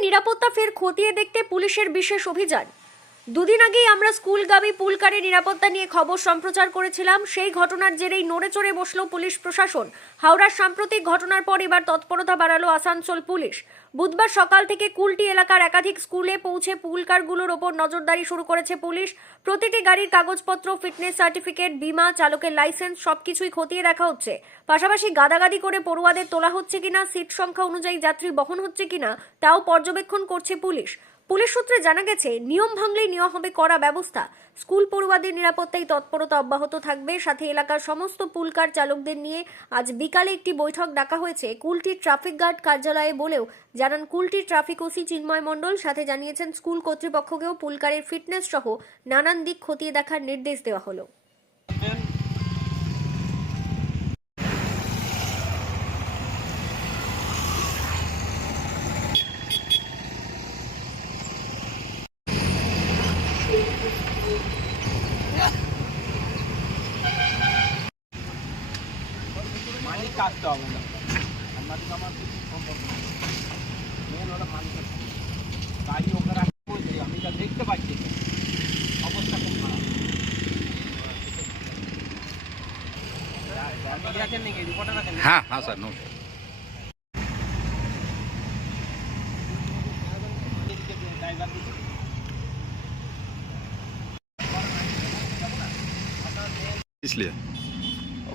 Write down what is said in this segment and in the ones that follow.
নিরাপত্তা ফের খতিয়ে দেখতে পুলিশের বিশেষ অভিযান। দুদিন আগেই আমরা স্কুলগামী পুলকারে নিরাপত্তা নিয়ে খবর সম্প্রচার করেছিলাম। সেই ঘটনার জেরেই নড়ে চড়ে বসল পুলিশ প্রশাসন। হাওড়ার সাম্প্রতিক ঘটনার পর এবার তৎপরতা বাড়ালো আসানসোল পুলিশ। বুধবার সকাল থেকে কুলটি এলাকার একাধিক স্কুলে পৌঁছে পুলকারগুলোর ওপর নজরদারি শুরু করেছে পুলিশ। প্রতিটি গাড়ির কাগজপত্র, ফিটনেস সার্টিফিকেট, বিমা, চালকের লাইসেন্স সবকিছুই খতিয়ে দেখা হচ্ছে। পাশাপাশি গাদাগাদি করে পড়ুয়াদের তোলা হচ্ছে কিনা, সিট সংখ্যা অনুযায়ী যাত্রী বহন হচ্ছে কিনা, তাও পর্যবেক্ষণ করছে পুলিশ। পুলিশ সূত্রে জানা গেছে, নিয়ম ভাঙলেই নেওয়া হবে কড়া ব্যবস্থা। স্কুল পড়ুয়াদের নিরাপত্তায় তৎপরতা অব্যাহত থাকবে। সাথে এলাকার সমস্ত পুলকার চালকদের নিয়ে আজ বিকালে একটি বৈঠক ডাকা হয়েছে। কুলটির ট্রাফিক গার্ড কার্যালয়ে বলেও জানান কুলটির ট্রাফিক ওসি চিন্ময় মণ্ডল, সাথে জানিয়েছেন, স্কুল কর্তৃপক্ষকেও পুলকারের ফিটনেস সহ নানান দিক খতিয়ে দেখার নির্দেশ দেওয়া হলো। মালিক কাটতে হবে না আমাদের আমার সম্পর্ক মেন হলো মালিকের গাড়ি ওকে রাখতে বলছে আমি যা দেখতে পাচ্ছি না। অবস্থা খুব খারাপ আপনি রাখেন নাকি রিপোর্টার রাখেন हाँ हाँ सर नो ড্রাইভার দিকে इसलिए और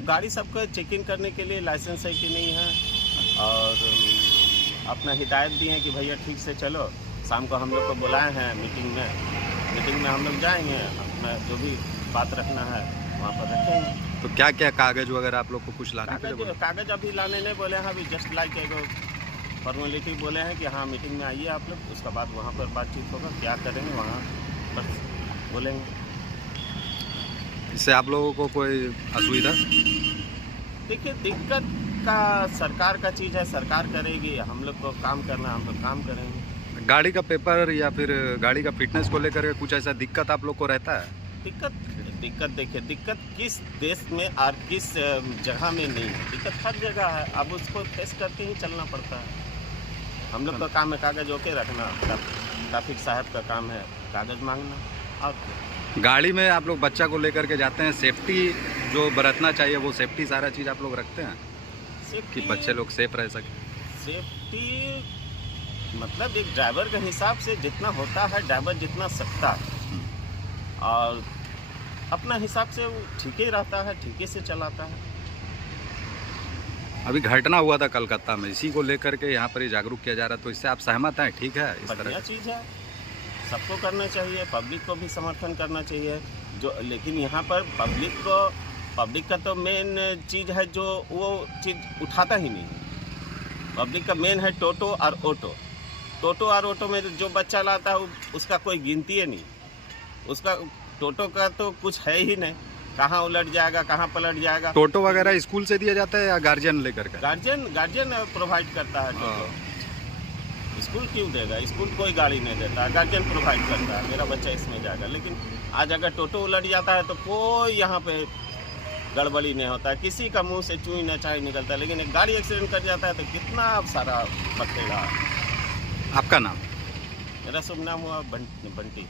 गाड़ी सबका चेकिंग करने के लिए लाइसेंस है कि नहीं है? और अपना हिदायत दी है कि भैया ठीक से चलो। शाम को हम लोग को बुलाए हैं मीटिंग में। मीटिंग में हम लोग जाएँगे अपना जो भी बात रखना है वहाँ पर रखेंगे। तो क्या क्या कागज़ वगैरह आप लोग को कुछ लाने के लिए कागज़ कागज़ अभी लाने नहीं बोले हैं अभी जस्ट लाइक एगो फॉर्मेलिटी बोले हैं कि हाँ मीटिंग में आइए आप लोग उसके बाद वहाँ पर बातचीत होगा क्या करेंगे वहाँ पर बोलेंगे। इससे आप लोगों को कोई असुविधा? देखिए दिक्कत का सरकार का चीज़ है सरकार करेगी हम लोग को काम करना हम लोग काम करेंगे। गाड़ी का पेपर या फिर गाड़ी का फिटनेस को लेकर कुछ ऐसा दिक्कत आप लोग को रहता है? दिक्कत दिक्कत देखिए दिक्कत किस देश में और किस जगह में नहीं है। दिक्कत हर जगह है अब उसको फेस करके ही चलना पड़ता है। हम लोग का काम है कागज़ ओके रखना ट्रैफ- ट्रैफ़िक साहब का काम है कागज़ मांगना और? गाड़ी में आप लोग बच्चा को लेकर के जाते हैं। सेफ्टी जो बरतना चाहिए वो सेफ्टी सारा चीज़ आप लोग रखते हैं? कि बच्चे लोग सेफ़ रह सके। सेफ्टी मतलब एक ड्राइवर के हिसाब से जितना होता है ड्राइवर जितना सकता है। और अपना हिसाब से वो ठीक ही रहता है ठीक से चलाता है। अभी घटना हुआ था कलकत्ता में इसी को लेकर के यहाँ पर ही जागरूक किया जा रहा तो इससे आप सहमत हैं? ठीक है इस तरह चीज़ है। सबको करना चाहिए पब्लिक को भी समर्थन करना चाहिए। जो लेकिन यहाँ पर पब्लिक को पब्लिक का तो मेन चीज़ है जो वो चीज़ उठाता ही नहीं। पब्लिक का मेन है टोटो और ऑटो। टोटो और ऑटो में जो बच्चा लाता है उसका कोई गिनती है नहीं। उसका टोटो का तो कुछ है ही नहीं। कहाँ उलट जाएगा कहाँ पलट जाएगा। टोटो वगैरह स्कूल से दिया जाता है या गार्जियन लेकर के? गार्जियन गार्जियन प्रोवाइड करता है टोटो। स्कूल क्यों देगा? स्कूल कोई गाड़ी नहीं देता गार्जियन प्रोवाइड करता है मेरा बच्चा इसमें जाएगा। लेकिन आज अगर टोटो उलट जाता है तो कोई यहाँ पे गड़बड़ी नहीं होता किसी का मुँह से चूई न चाहे निकलता है लेकिन एक गाड़ी एक्सीडेंट कर जाता है तो कितना सारा बटेगा आपका नाम? मेरा शुभ नाम हुआ बंटी बंटी।